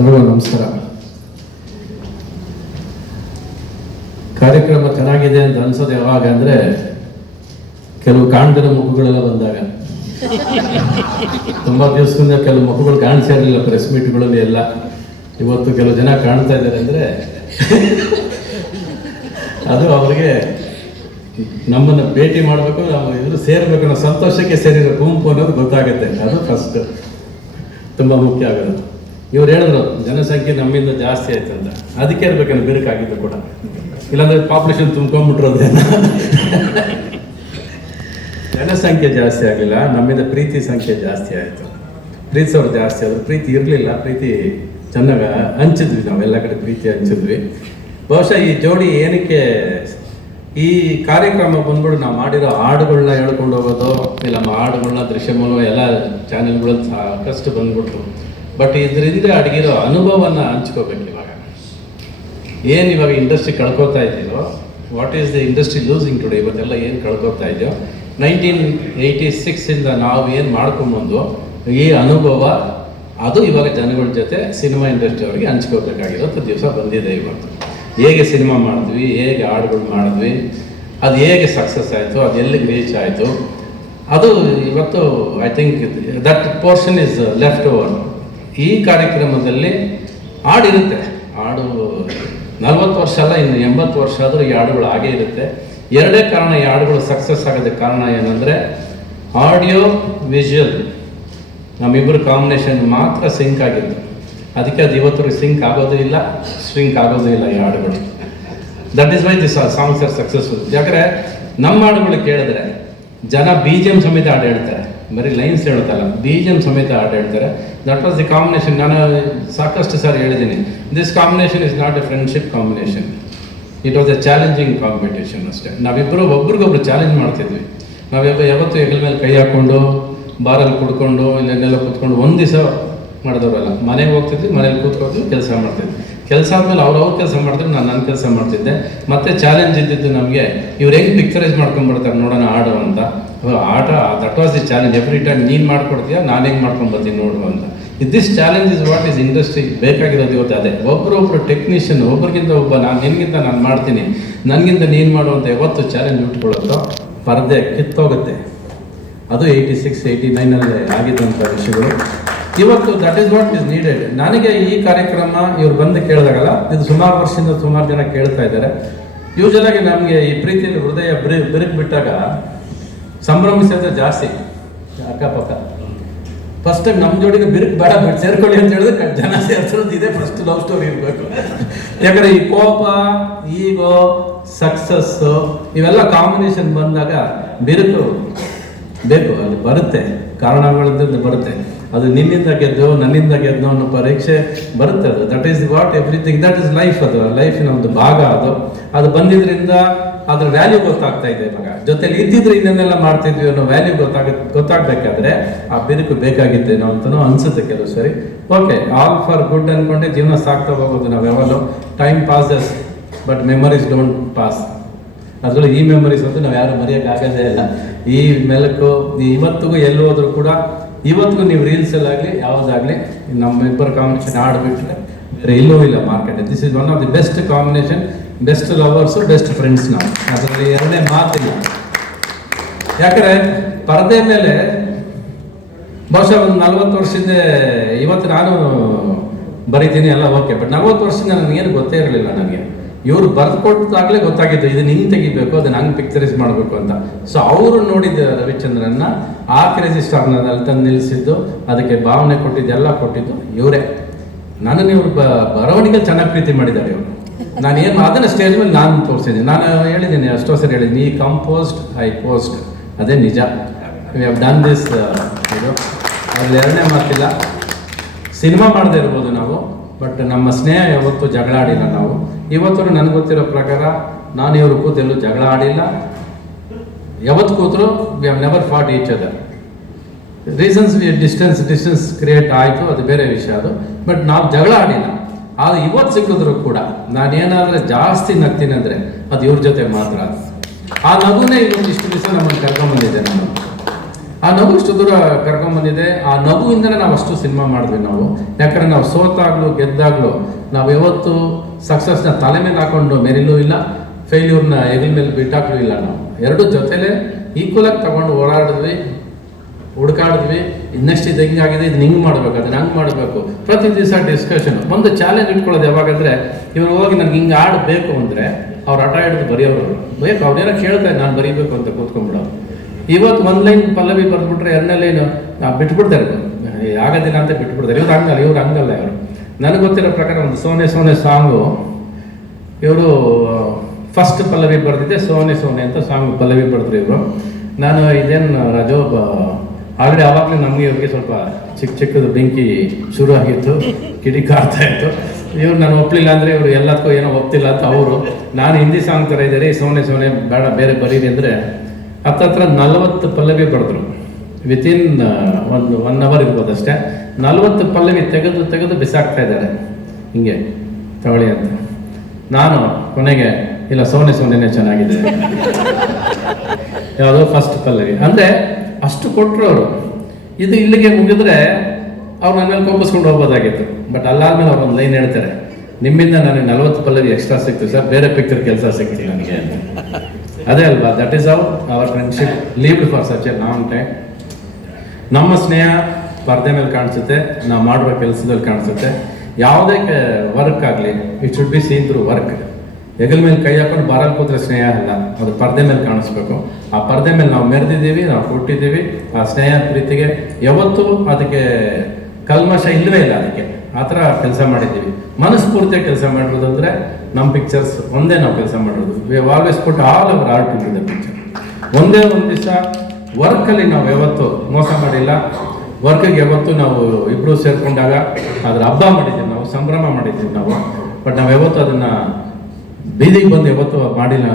ಎಲ್ಲರಿಗೂ ನಮಸ್ಕಾರ. ಕಾರ್ಯಕ್ರಮ ಚೆನ್ನಾಗಿದೆ ಅಂತ ಅನ್ಸೋದು ಯಾವಾಗ ಅಂದರೆ ಕೆಲವು ಕಾಣ್ದಿರೋ ಮುಖಗಳೆಲ್ಲ ಬಂದಾಗ. ತುಂಬ ದಿವಸದಿಂದ ಕೆಲವು ಮುಖಗಳು ಕಾಣಿಸ್ತಾ ಇರಲಿಲ್ಲ ಪ್ರೆಸ್ ಮೀಟ್ಗಳಲ್ಲಿ ಎಲ್ಲ. ಇವತ್ತು ಕೆಲವು ಜನ ಕಾಣ್ತಾ ಇದ್ದಾರೆ ಅಂದರೆ ಅದು ಅವರಿಗೆ ನಮ್ಮನ್ನು ಭೇಟಿ ಮಾಡಬೇಕು, ನಾವು ಇವರು ಸೇರಬೇಕು ಅನ್ನೋ ಸಂತೋಷಕ್ಕೆ ಸೇರಿರೋ ಗುಂಪು ಅನ್ನೋದು ಗೊತ್ತಾಗುತ್ತೆ. ಅದು ಫಸ್ಟ್ ತುಂಬ ಮುಖ್ಯ ಆಗೋದು. ಇವ್ರು ಹೇಳಿದ್ರು ಜನಸಂಖ್ಯೆ ನಮ್ಮಿಂದ ಜಾಸ್ತಿ ಆಯ್ತು ಅಂತ. ಅದಕ್ಕೆ ಇರ್ಬೇಕಂದ್ರೆ ಬಿರುಕಾಗಿದ್ದು ಕೂಡ, ಇಲ್ಲಾಂದ್ರೆ ಪಾಪ್ಯುಲೇಷನ್ ತುಂಬ್ಕೊಂಡ್ಬಿಟ್ರೋದೇ. ಜನಸಂಖ್ಯೆ ಜಾಸ್ತಿ ಆಗಲಿಲ್ಲ, ನಮ್ಮಿಂದ ಪ್ರೀತಿ ಸಂಖ್ಯೆ ಜಾಸ್ತಿ ಆಯಿತು. ಪ್ರೀತಿಸೋರು ಜಾಸ್ತಿ ಆದರು. ಪ್ರೀತಿ ಇರಲಿಲ್ಲ, ಪ್ರೀತಿ ಚೆನ್ನಾಗಿ ಹಂಚಿದ್ವಿ, ನಾವೆಲ್ಲ ಕಡೆ ಪ್ರೀತಿ ಹಂಚಿದ್ವಿ. ಬಹುಶಃ ಈ ಜೋಡಿ ಏನಕ್ಕೆ ಈ ಕಾರ್ಯಕ್ರಮ ಬಂದ್ಬಿಟ್ಟು ನಾವು ಮಾಡಿರೋ ಹಾಡುಗಳನ್ನ ಹೇಳ್ಕೊಂಡು ಹೋಗೋದು, ಇಲ್ಲ ಹಾಡುಗಳನ್ನ ದೃಶ್ಯ ಮೂಲಕ ಎಲ್ಲ ಚಾನೆಲ್ಗಳಲ್ಲಿ ಸಾಕಷ್ಟು ಬಂದ್ಬಿಡ್ತು. ಬಟ್ ಇದರಿಂದ ಅಡಗಿರೋ ಅನುಭವನ ಹಂಚ್ಕೋಬೇಕು. ಇವಾಗ ಇಂಡಸ್ಟ್ರಿ ಕಳ್ಕೊತಾ ಇದ್ದೀರೋ, what is the industry losing today, ಇವತ್ತೆಲ್ಲ ಏನು ಕಳ್ಕೊತಾ ಇದೆಯೋ 1986 ನಾವು ಏನು ಮಾಡ್ಕೊಂಬಂದು ಈ ಅನುಭವ ಅದು ಇವಾಗ ಜನಗಳ ಜೊತೆ ಸಿನಿಮಾ ಇಂಡಸ್ಟ್ರಿ ಅವರಿಗೆ ಹಂಚ್ಕೋಬೇಕಾಗಿರೋಂಥ ದಿವಸ ಬಂದಿದೆ. ಇವತ್ತು ಹೇಗೆ ಸಿನಿಮಾ ಮಾಡಿದ್ವಿ, ಹೇಗೆ ಹಾಡುಗಳು ಮಾಡಿದ್ವಿ, ಅದು ಹೇಗೆ ಸಕ್ಸಸ್ ಆಯಿತು, ಅದು ಎಲ್ಲಿಗೆ ರೀಚ್ ಆಯಿತು, ಅದು ಇವತ್ತು I think that portion is left over. ಈ ಕಾರ್ಯಕ್ರಮದಲ್ಲಿ ಹಾಡಿರುತ್ತೆ. ಹಾಡು 40 ವರ್ಷ ಅಲ್ಲ, ಇನ್ನು 80 ವರ್ಷ ಆದರೂ ಈ ಹಾಡುಗಳು ಹಾಗೇ ಇರುತ್ತೆ. ಎರಡೇ ಕಾರಣ ಈ ಹಾಡುಗಳು ಸಕ್ಸಸ್ ಆಗೋದಕ್ಕೆ ಕಾರಣ ಏನಂದರೆ ಆಡಿಯೋ ವಿಜುವಲ್ ನಮ್ಮಿಬ್ಬರು ಕಾಂಬಿನೇಷನ್ ಮಾತ್ರ ಸಿಂಕ್ ಆಗಿತ್ತು. ಅದಕ್ಕೆ ಅದು ಇವತ್ತು ಸಿಂಕ್ ಆಗೋದು ಇಲ್ಲ, ಸ್ಟ್ರಿಂಕ್ ಆಗೋದು ಇಲ್ಲ ಈ ಹಾಡುಗಳು. That is why this songs are successful. ಯಾಕಂದರೆ ನಮ್ಮ ಹಾಡುಗಳು ಕೇಳಿದ್ರೆ ಜನ BGM ಸಮೇತ ಹಾಡು ಹೇಳ್ತಾರೆ, ಬರೀ ಲೈನ್ಸ್ ಹೇಳುತ್ತಲ್ಲ, BGM ಸಮೇತ ಹಾಡು ಹೇಳ್ತಾರೆ. That was the combination. ನಾನು ಸಾಕಷ್ಟು ಸಾರಿ ಹೇಳಿದ್ದೀನಿ, this combination is not A friendship combination, it was A challenging competition ಅಷ್ಟೇ. ನಾವಿಬ್ಬರು ಒಬ್ರಿಗೊಬ್ರು ಚಾಲೆಂಜ್ ಮಾಡ್ತಿದ್ವಿ. ಯಾವತ್ತೂ ಹೆಗಲ ಮೇಲೆ ಕೈ ಹಾಕ್ಕೊಂಡು ಬಾರಲ್ಲಿ ಕುಡ್ಕೊಂಡು ಇಲ್ಲೆಲ್ಲ ಕೂತ್ಕೊಂಡು ಒಂದು ದಿವಸ ಮಾಡಿದವರಲ್ಲ. ಮನೆಗೆ ಹೋಗ್ತಿದ್ವಿ, ಮನೇಲಿ ಕೂತ್ಕೊಂಡು ಕೆಲಸ ಮಾಡ್ತಿದ್ವಿ. ಕೆಲಸ ಆದಮೇಲೆ ಅವ್ರು ಕೆಲಸ ಮಾಡ್ತಿದ್ರು, ನಾನು ನನ್ನ ಕೆಲಸ ಮಾಡ್ತಿದ್ದೆ. ಮತ್ತು ಚಾಲೆಂಜ್ ಇದ್ದಿದ್ದು ನಮಗೆ, ಇವ್ರು ಹೆಂಗೆ ಪಿಕ್ಚರೈಸ್ ಮಾಡ್ಕೊಂಡ್ಬಿಡ್ತಾರೆ ನೋಡೋಣ ಆಡು ಅಂತ. ಆಟ that was the challenge. Every time ನೀನು ಮಾಡ್ಕೊಡ್ತೀಯ, ನಾನು ಹೆಂಗೆ ಮಾಡ್ಕೊಂಡು ಬರ್ತೀನಿ ನೋಡು ಅಂತ. This challenge is what is industry ಬೇಕಾಗಿರೋದು ಇವತ್ತು. ಅದೇ ಒಬ್ಬರೊಬ್ಬರು ಟೆಕ್ನಿಷಿಯನ್, ಒಬ್ರಿಗಿಂತ ಒಬ್ಬ, ನಾನು ನಿನಗಿಂತ ನಾನು ಮಾಡ್ತೀನಿ, ನನಗಿಂತ ನೀನು ಮಾಡುವಂಥ ಯಾವತ್ತು ಚಾಲೆಂಜ್ ಇಟ್ಕೊಳ್ಳೋದು ಪರದೆ ಕಿತ್ತೋಗುತ್ತೆ. ಅದು 86, 89 ಆಗಿದ್ದಂಥ ವಿಷಯಗಳು. ಇವತ್ತು that is what is needed. ನನಗೆ ಈ ಕಾರ್ಯಕ್ರಮ ಇವ್ರು ಬಂದು ಕೇಳಿದಾಗಲ್ಲ, ಇದು ಸುಮಾರು ವರ್ಷದಿಂದ ಸುಮಾರು ಜನ ಕೇಳ್ತಾ ಇದ್ದಾರೆ. ಯೂಶಲಾಗಿ ನಮಗೆ ಈ ಪ್ರೀತಿಯಲ್ಲಿ ಹೃದಯ ಬಿರುಕು ಬಿಟ್ಟಾಗ ಸಂಭ್ರಮಿಸೋದು ಜಾಸ್ತಿ ಅಕ್ಕಪಕ್ಕ. ಫಸ್ಟ್ ಟೈಮ್ ನಮ್ಮ ಜೋಡಿಗೆ ಬಿರುಕು ಬೇಡ, ಸೇರ್ಕೊಳ್ಳಿ ಅಂತ ಹೇಳಿದ್ರೆ ಜನ ಸೇರ್ಸೋದು ಇದೆ ಫಸ್ಟ್ ಲವ್ ಸ್ಟೋರಿ ಇರಬೇಕು. ಯಾಕಂದರೆ ಈ ಕೋಪ, ಈಗೋ, ಸಕ್ಸಸ್ಸು ಇವೆಲ್ಲ ಕಾಂಬಿನೇಷನ್ ಬಂದಾಗ ಬಿರುಕು ಬೇಕು, ಅದು ಬರುತ್ತೆ, ಕಾರಣಗಳಿಂದ ಬರುತ್ತೆ. ಅದು ನಿನ್ನಿಂದ ಗೆದ್ದು ನನ್ನಿಂದ ಗೆದ್ದು ಅನ್ನೋ ಪರೀಕ್ಷೆ ಬರುತ್ತೆ. ಅದು that is what everything, that is life. ಅದು ಲೈಫಿನ ಒಂದು ಭಾಗ. ಅದು ಬಂದಿದ್ರಿಂದ ಅದ್ರ ವ್ಯಾಲ್ಯೂ ಗೊತ್ತಾಗ್ತಾ ಇದೆ. ಇವಾಗ ಜೊತೆಲಿ ಇದ್ದಿದ್ರೆ ಇನ್ನನ್ನೆಲ್ಲ ಮಾಡ್ತಿದ್ವಿ ಅನ್ನೋ ವ್ಯಾಲ್ಯೂ ಗೊತ್ತಾಗಬೇಕಾದ್ರೆ ಆ ಬಿರುಕು ಬೇಕಾಗಿತ್ತೇನೋ ಅಂತನೂ ಅನ್ಸುತ್ತೆ ಕೆಲವು ಸರಿ. ಓಕೆ, ಆಲ್ ಫಾರ್ ಗುಡ್ ಅಂದ್ಕೊಂಡೆ ಜೀವನ ಸಾಕ್ತಾ ಹೋಗೋದು ನಾವು ಯಾವಾಗಲೂ. Time passes but memories don't pass. ಅದರಲ್ಲಿ ಈ ಮೆಮರೀಸ್ ಅಂತೂ ನಾವು ಯಾರು ಮರೆಯೋಕ್ಕಾಗೋದೇ ಇಲ್ಲ. ಈ ಮೆಲಕು ಇವತ್ತಿಗೂ ಎಲ್ಲಿ ಹೋದ್ರು ಕೂಡ, ಇವತ್ತಿಗೂ ನೀವು ರೀಲ್ಸಲ್ಲಾಗಲಿ ಯಾವುದಾಗಲಿ ನಮ್ಮಿಬ್ಬರು ಕಾಂಬಿನೇಷನ್ ಆಡಿಬಿಟ್ರೆ ಬೇರೆ ಎಲ್ಲೂ ಇಲ್ಲ market. This is one of the best combination. Best lovers, best friends ನಾವು, ಅದರಲ್ಲಿ ಎರಡನೇ ಮಾತಿಲ್ಲ. ಯಾಕಂದರೆ ಪರದೆ ಮೇಲೆ ಬಹುಶಃ ಒಂದು 40 ವರ್ಷದಿಂದ ಇವತ್ತು ನಾನು ಬರೀತೀನಿ ಎಲ್ಲ ಓಕೆ, ಬಟ್ 40 ವರ್ಷದಿಂದ ನನಗೇನು ಗೊತ್ತೇ ಇರಲಿಲ್ಲ. ನನಗೆ ಇವ್ರು ಬರೆದುಕೊಟ್ಟಾಗಲೇ ಗೊತ್ತಾಗಿತ್ತು ಇದನ್ನ ಹಿಂಗೆ ತೆಗಿಬೇಕು, ಅದನ್ನ ಹಂಗೆ ಪಿಕ್ಚರೈಸ್ ಮಾಡಬೇಕು ಅಂತ. ಸೊ ಅವರು ನೋಡಿದ ರವಿಚಂದ್ರನ್ನ ಆ ಕ್ರೇಜಿ ಸ್ಟಾರ್ನ ಅಲ್ಲಿ ತಂದು ನಿಲ್ಲಿಸಿದ್ದು, ಅದಕ್ಕೆ ಭಾವನೆ ಕೊಟ್ಟಿದ್ದು, ಎಲ್ಲ ಕೊಟ್ಟಿದ್ದು ಇವರೇ. ನನ್ನನ್ನು ಇವರು ಬರವಣಿಗೆ ಚೆನ್ನಾಗಿ ಪ್ರೀತಿ ಮಾಡಿದ್ದಾರೆ ಇವರು. ನಾನು ಏನು ಅದನ್ನು ಸ್ಟೇಜ್ ಮೇಲೆ ನಾನು ತೋರಿಸಿದ್ದೀನಿ. ನಾನು ಹೇಳಿದ್ದೀನಿ, ಅಷ್ಟೋ ಸರಿ ಹೇಳಿದ್ದೀನಿ, ಈ ಕಂಪೋಸ್ಟ್ ಐ ಪೋಸ್ಟ್, ಅದೇ ನಿಜ. We have done this. ಇದು ಅದ್ರಲ್ಲಿ ಎರಡನೇ ಮಾತಿಲ್ಲ. ಸಿನಿಮಾ ಮಾಡದೇ ಇರ್ಬೋದು ನಾವು, ಬಟ್ ನಮ್ಮ ಸ್ನೇಹ ಯಾವತ್ತೂ ಜಗಳ ಆಡಿಲ್ಲ ನಾವು. ಇವತ್ತು ನನಗೆ ಗೊತ್ತಿರೋ ಪ್ರಕಾರ ನಾನು ಇವರು ಕೂತೆಲ್ಲೂ ಜಗಳ ಆಡಿಲ್ಲ. ಯಾವತ್ತು ಕೂತರು we have never fought each other. Reasons distance create ಆಯಿತು, ಅದು ಬೇರೆ ವಿಷಯ ಅದು. ಬಟ್ ನಾವು ಜಗಳ ಆಡಿಲ್ಲ. ಅದು ಇವತ್ತು ಸಿಕ್ಕಿದ್ರು ಕೂಡ ನಾನೇನಾದರೆ ಜಾಸ್ತಿ ನಗ್ತೀನಿ ಅಂದರೆ ಅದು ಇವ್ರ ಜೊತೆ ಮಾತ್ರ. ಆ ನಗುನೇ ಇವತ್ತು ಇಷ್ಟು ದಿವಸ ನಮ್ಮನ್ನು ಕರ್ಕೊಂಡ್ಬಂದಿದೆ. ನಾನು ಆ ನಗು ಇಷ್ಟು ದೂರ ಕರ್ಕೊಂಡ್ಬಂದಿದೆ. ಆ ನಗುವಿಂದನೇ ನಾವು ಅಷ್ಟು ಸಿನಿಮಾ ಮಾಡಿದ್ವಿ ನಾವು. ಯಾಕಂದರೆ ನಾವು ಸೋತಾಗ್ಲೂ ಗೆದ್ದಾಗ್ಲೂ ನಾವು ಯಾವತ್ತು ಸಕ್ಸಸ್ನ ತಲೆ ಮೇಲೆ ಹಾಕೊಂಡು ಮೆರಿಲೂ ಇಲ್ಲ, ಫೇಲ್ಯೂರ್ನ ಹೆಗಲ ಮೇಲೆ ಬಿಟ್ಟಾಕ್ಲೂ ಇಲ್ಲ. ನಾವು ಎರಡು ಜೊತೆಲೇ ಈಕ್ವಲಾಗಿ ತಗೊಂಡು ಓಡಾಡಿದ್ವಿ, ಹುಡುಕಾಡಿದ್ವಿ. ಇನ್ನೆಷ್ಟು ಇದು ಹೆಂಗಾಗಿದೆ, ಇದನ್ನ ಹಿಂಗೆ ಮಾಡಬೇಕು, ಅದನ್ನ ಹಂಗೆ ಮಾಡಬೇಕು. ಪ್ರತಿ ದಿವಸ ಡಿಸ್ಕಷನ್. ಒಂದು ಚಾಲೆಂಜ್ ಇಟ್ಕೊಳ್ಳೋದು ಯಾವಾಗಂದರೆ, ಇವ್ರು ಹೋಗಿ ನನಗೆ ಹಿಂಗೆ ಆಡಬೇಕು ಅಂದರೆ ಅವ್ರು ಆಟ ಹಿಡಿದು ಬರೆಯೋರು ಬೇಕು. ಅವ್ರೇನೋ ಕೇಳ್ತಾರೆ, ನಾನು ಬರೀಬೇಕು ಅಂತ ಕೂತ್ಕೊಂಡ್ಬಿಡೋರು. ಇವತ್ತು ಒಂದು ಲೈನ್ ಪಲ್ಲವಿ ಬರೆದ್ಬಿಟ್ರೆ ಎರಡನೇ ಲೈನು ಬಿಟ್ಬಿಡ್ತಾರೆ, ಆಗೋದಿಲ್ಲ ಅಂತ ಬಿಟ್ಬಿಡ್ತಾರೆ. ಇವ್ರು ಹಂಗಲ್ಲ. ಇವರು ನನಗೆ ಗೊತ್ತಿರೋ ಪ್ರಕಾರ ಒಂದು ಸೋನೆ ಸೋನೆ ಸಾಂಗು ಇವರು ಫಸ್ಟ್ ಪಲ್ಲವಿ ಬರೆದಿದ್ದೆ, ಸೋನೆ ಸೋನೆ ಅಂತ ಸಾಂಗ್ ಪಲ್ಲವಿ ಬರೆದ್ರು ಇವರು. ನಾನು ಇದೇನು ರಾಜು ಆಲ್ರೆಡಿ ಆವಾಗಲೇ ನಮಗೆ ಇವ್ರಿಗೆ ಸ್ವಲ್ಪ ಚಿಕ್ಕದು ಬೆಂಕಿ ಶುರು ಆಗಿತ್ತು, ಕಿಡಿ ಕಾಡ್ತಾ ಇತ್ತು. ಇವ್ರು ನಾನು ಒಪ್ಪಲಿಲ್ಲ ಅಂದರೆ ಇವರು ಎಲ್ಲದಕ್ಕೂ ಏನೋ ಒಪ್ತಿಲ್ಲ ಅಂತ ಅವರು. ನಾನು ಹಿಂದಿ ಸಾಂಗ್ ಥರ ಇದ್ದಾರೆ, ಸೋನೆ ಸೋನೆ ಬೇಡ ಬೇರೆ ಬರೀರಿ ಅಂದರೆ ಹತ್ತತ್ರ 40 ಪಲ್ಲವಿ ಬರೆದ್ರು. ವಿತಿನ್ ಒಂದು 1 ಅವರ್ ಇರ್ಬೋದು ಅಷ್ಟೇ. 40 ಪಲ್ಲವಿ ತೆಗೆದು ಬಿಸಾಕ್ತಾ ಇದ್ದಾರೆ, ಹಿಂಗೆ ತಗೊಳ್ಳಿ ಅಂತ. ನಾನು ಕೊನೆಗೆ ಇಲ್ಲ, ಸೋನೆ ಸೋನೆನೇ ಚೆನ್ನಾಗಿದೆ, ಯಾವುದೋ ಫಸ್ಟ್ ಪಲ್ಲವಿ ಅಂದರೆ ಅಷ್ಟು ಕೊಟ್ಟರು ಅವರು. ಇದು ಇಲ್ಲಿಗೆ ಮುಗಿದ್ರೆ ಅವ್ರು ನನ್ನ ಮೇಲೆ ಕೋಪಿಸ್ಕೊಂಡು ಹೋಗ್ಬೋದಾಗಿತ್ತು. ಬಟ್ ಅಲ್ಲಾದ್ಮೇಲೆ ಅವ್ರು ಒಂದು ಲೈನ್ ಹೇಳ್ತಾರೆ, ನಿಮ್ಮಿಂದ ನನಗೆ 40 ಪಲ್ಲವಿ ಎಕ್ಸ್ಟ್ರಾ ಸಿಕ್ತು ಸರ್, ಬೇರೆ ಪಿಕ್ಚರ್ ಕೆಲಸ ಸಿಗ್ತಿಲ್ಲ ನನಗೆ ಅಂತ. ಅದೇ ಅಲ್ವಾ, that is how our friendship lived for such A long time. ನಮ್ಮ ಸ್ನೇಹ ಪರದೆ ಮೇಲೆ ಕಾಣಿಸುತ್ತೆ, ನಾವು ಮಾಡುವ ಕೆಲಸದಲ್ಲಿ ಕಾಣಿಸುತ್ತೆ. ಯಾವುದೇ ವರ್ಕ್ ಆಗಲಿ, it should be seen through work. ಹೆಗಲ ಮೇಲೆ ಕೈ ಹಾಕೊಂಡು ಬಾರಲ್ಲಿ ಕೂತ್ರೆ ಸ್ನೇಹ ಅಲ್ಲ, ಅದು ಪರದೆ ಮೇಲೆ ಕಾಣಿಸ್ಬೇಕು. ಆ ಪರದೆ ಮೇಲೆ ನಾವು ಮೆರೆದಿದ್ದೀವಿ, ನಾವು ಕೊಟ್ಟಿದ್ದೀವಿ. ಆ ಸ್ನೇಹ ಪ್ರೀತಿಗೆ ಯಾವತ್ತೂ ಅದಕ್ಕೆ ಕಲ್ಮಶ ಇಲ್ಲವೇ ಇಲ್ಲ. ಅದಕ್ಕೆ ಆ ಥರ ಕೆಲಸ ಮಾಡಿದ್ದೀವಿ. ಮನಸ್ಫೂರ್ತಿಯಾಗಿ ಕೆಲಸ ಮಾಡಿರೋದು ಅಂದರೆ ನಮ್ಮ ಪಿಕ್ಚರ್ಸ್ ಒಂದೇ ನಾವು ಕೆಲಸ ಮಾಡೋದು. We have always put all our art in the picture. ಒಂದೇ ಒಂದು ದಿವಸ ವರ್ಕಲ್ಲಿ ನಾವು ಯಾವತ್ತೂ ಮೋಸ ಮಾಡಿಲ್ಲ. ವರ್ಕಿಗೆ ಯಾವತ್ತೂ ನಾವು ಇಬ್ಬರು ಸೇರಿಕೊಂಡಾಗ ಅದ್ರ ಹಬ್ಬ ಮಾಡಿದ್ದೀವಿ, ನಾವು ಸಂಭ್ರಮ ಮಾಡಿದ್ದೀವಿ ನಾವು. ಬಟ್ ನಾವು ಯಾವತ್ತೂ ಅದನ್ನು ಬೀದಿಗೆ ಬಂದು ಯಾವತ್ತೂ ಮಾಡಿಲ್ಲ,